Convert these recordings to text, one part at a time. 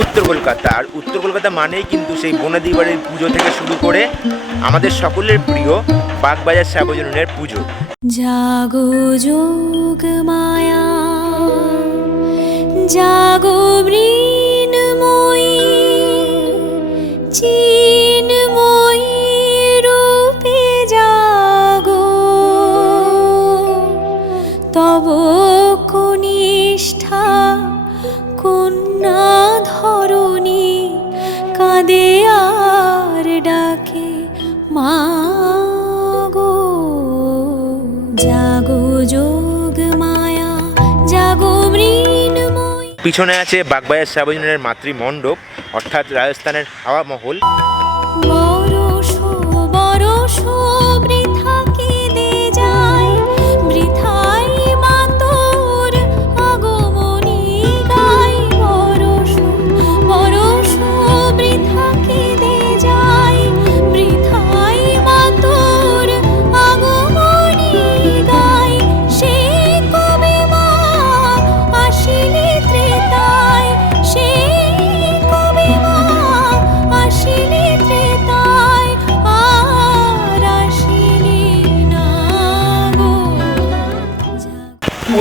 উত্তর কলকাতা। আর উত্তর কলকাতা মানেই কিন্তু সেই বনেদি বাড়ির পুজো থেকে শুরু করে আমাদের সকলের প্রিয় বাগবাজার সার্বজনীনের পুজো। জাগো যোগ মায়া, জাগো মৃন্ময়ী, চিন্ময়ী রূপে জাগো, তব কনিষ্ঠা কন্যা ধরণী কাঁদে আর ডাকে মা গো। জাগো যোগ মায়া, জাগো মৃন্ময়ী। পিছনে আছে বাগবাজার সার্বজনীনের মাতৃমণ্ডপ, অর্থাৎ রাজস্থানের হাওয়া মহল। বরষো বরষো বৃথা কেঁদে যায়, বৃথাই মাতোর আগমনী গায়। বরষো বরষো বৃথা কেঁদে যায়, বৃথাই মাতোর আগমনী গায়। সে কবে মা আসিলে ত্রেতায়, সে কবে মা আসিলে ত্রেতায়, আর আসিলে না গো।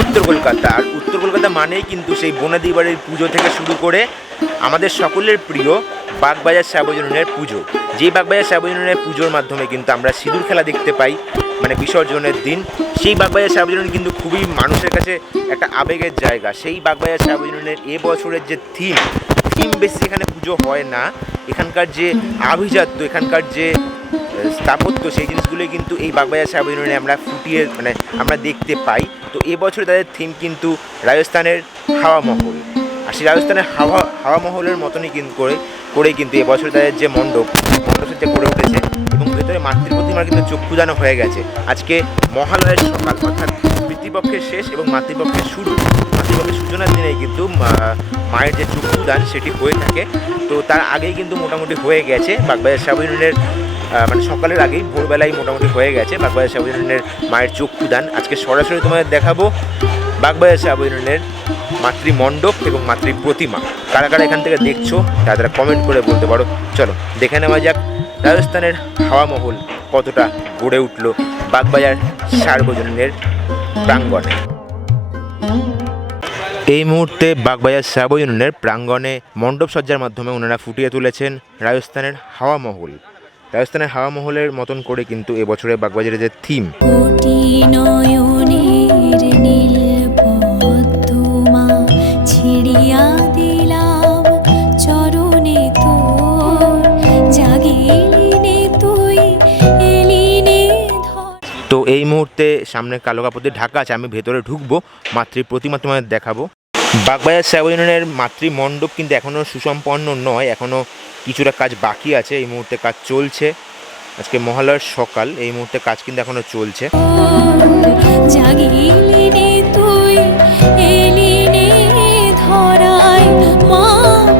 উত্তর কলকাতা। আর উত্তর কলকাতা মানেই কিন্তু সেই বনেদি বাড়ির পুজো থেকে শুরু করে আমাদের সকলের প্রিয় বাগবাজার সার্বজনীনের পুজো। যেই বাগবাজার সার্বজনীনের পুজোর মাধ্যমে কিন্তু আমরা সিঁদুর খেলা দেখতে পাই, মানে বিসর্জনের দিন। সেই বাগবাজার সার্বজনীন কিন্তু খুবই মানুষের কাছে একটা আবেগের জায়গা। সেই বাগবাজার সার্বজনীনের এবছরের যে থিম বেশি এখানে পুজো হয় না, এখানকার যে আভিজাত্য, এখানকার যে স্থাপত্য, সেই জিনিসগুলোই কিন্তু এই বাগবাজার সার্বজনীনে আমরা ফুটিয়ে আমরা দেখতে পাই। তো এবছরে তাদের থিম কিন্তু রাজস্থানের হাওয়া মহল। আর সেই রাজস্থানের হাওয়া মহলের মতনই কিন্তু করে কিন্তু এবছর তাদের যে মণ্ডপসজ্জা করে উঠেছে, এবং ভেতরে মাতৃ প্রতিমার কিন্তু চক্ষুদানও হয়ে গেছে। আজকে মহালয়ের সকাল, অর্থাৎ পিতৃপক্ষের শেষ এবং মাতৃপক্ষের শুরু, মাতৃপক্ষের সূচনার দিনেই কিন্তু মায়ের যে চক্ষুদান সেটি হয়ে থাকে। তো তার আগেই কিন্তু মোটামুটি হয়ে গেছে বাগবাজার সার্বজনীনের, মানে সকালের আগেই ভোরবেলায় মোটামুটি হয়ে গেছে বাগবাজার সার্বজনীনের মায়ের চক্ষুদান। আজকে সরাসরি তোমাদের দেখাবো বাগবাজার সার্বজনীনের মাতৃমণ্ডপ এবং মাতৃ প্রতিমা। কারা কারা এখান থেকে দেখছো তারা কমেন্ট করে বলতে পারো। চলো দেখে নেওয়া যাক রাজস্থানের হাওয়া মহল কতটা গড়ে উঠলো বাগবাজার সার্বজনীনের প্রাঙ্গণে। এই মুহূর্তে বাগবাজার সার্বজনীনের প্রাঙ্গণে মণ্ডপ সজ্জার মাধ্যমে ওনারা ফুটিয়ে তুলেছেন রাজস্থানের হাওয়া মহল। রাজস্থানের হাওয়া মহলের মতন করে কিন্তু এবছরে বাগবাজারের যে থিম, কোটি নয়নের নীল পদ্মা ছিড়িয়া দিলাম চরণে তোর, জাগিলিনে তুই এলিনে ধর। তো এই মুহূর্তে সামনে কালো কাপড় দিয়ে ঢাকা আছে, আমি ভেতরে ঢুকবো, মাতৃ প্রতিমা তোমাদের দেখাবো। বাগবাজার সার্বজনীনের মাতৃমণ্ডপ কিন্তু এখনও সুসম্পন্ন নয়, এখনও কিছুটা কাজ বাকি আছে। এই মুহূর্তে কাজ চলছে, আজকে মহালয়ার সকাল, এই মুহূর্তে কাজ কিন্তু এখনও চলছে। জাগিলিনে তুই এলিনে ধরায়, মা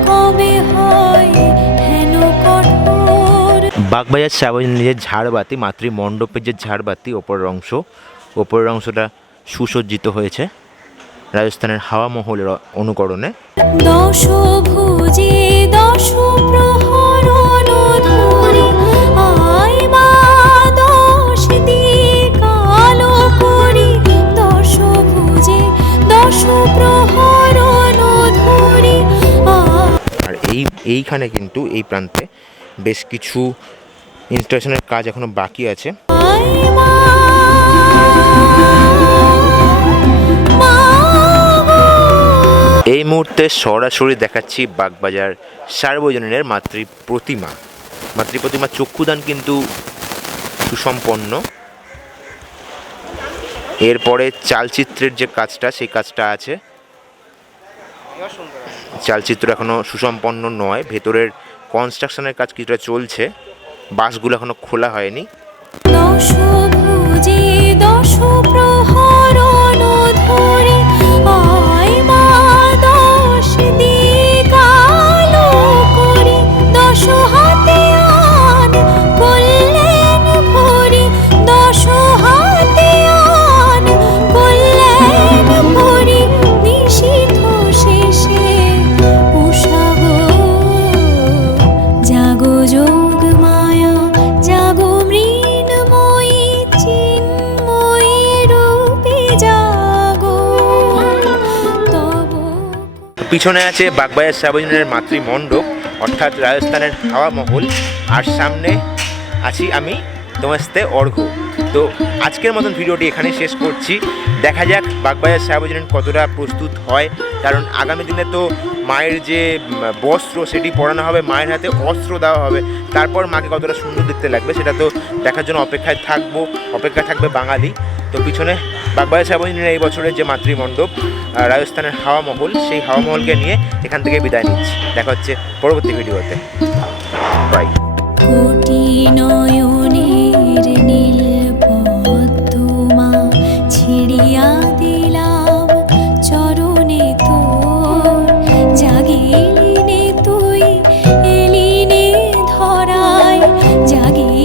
কবে হয় হেন কঠোর। বাগবাজার সার্বজনীনের যে ঝাড়বাতি, মাতৃমণ্ডপের যে ঝাড়বাতি ওপরের অংশটা সুসজ্জিত হয়েছে রাজস্থানের হাওয়া মহলের অনুকরণে। দশভুজে দশ প্রহরণ ধরে আয় মা, দশ দিক আলো করি। দশভুজে দশ প্রহরণ ধরে। আর এইখানে কিন্তু এই প্রান্তে বেশ কিছু ইনস্টলেশনের কাজ এখনো বাকি আছে। এই মুহূর্তে সরাসরি দেখাচ্ছি বাগবাজার সার্বজনীনের মাতৃপ্রতিমা চক্ষুদান কিন্তু সুসম্পন্ন। এরপরে চালচিত্রের যে কাজটা, সেই কাজটা আছে। চালচিত্র এখনো সুসম্পন্ন নয়, ভেতরের কনস্ট্রাকশনের কাজ কিছুটা চলছে, বাসগুলো এখনো খোলা হয়নি। দশভুজে দশ প্রহরণ ধরে আয় মা, দশ দিক আলো করি। দশ হাতে আন কল্যাণ ভরি, দশ হাতে আন কল্যাণ ভরি। নিশীথ শেষে উষাগো পিছনে আছে বাগবাজার সার্বজনীনের মাতৃমণ্ডপ অর্থাৎ রাজস্থানের হাওয়া মহল, আর সামনে আছি আমি তোমার সাথে অর্ঘ্য। তো আজকের মতন ভিডিওটি এখানে শেষ করছি। দেখা যাক বাগবাজার সার্বজনীন কতটা প্রস্তুত হয়, কারণ আগামী দিনে তো মায়ের যে বস্ত্র সেটি পরানো হবে, মায়ের হাতে অস্ত্র দেওয়া হবে, তারপর মাকে কতটা সুন্দর দেখতে লাগবে সেটা তো দেখার জন্য অপেক্ষায় থাকবে বাঙালি। তো পিছনে বাগবাজার সার্বজনীনের এই বছরের যে মাতৃমণ্ডপ রাজস্থানের হাওয়া মহল, সেই হাওয়া মহলকে নিয়ে এখান থেকে বিদায় নিচ্ছি। দেখা হচ্ছে পরবর্তী ভিডিওতে। বাই। কোটি নয়নের নীল পদ্মা ছিড়িয়া দিলাম চরণে তোর, জাগিলিনে তুই এলিনে ধরায়, জাগি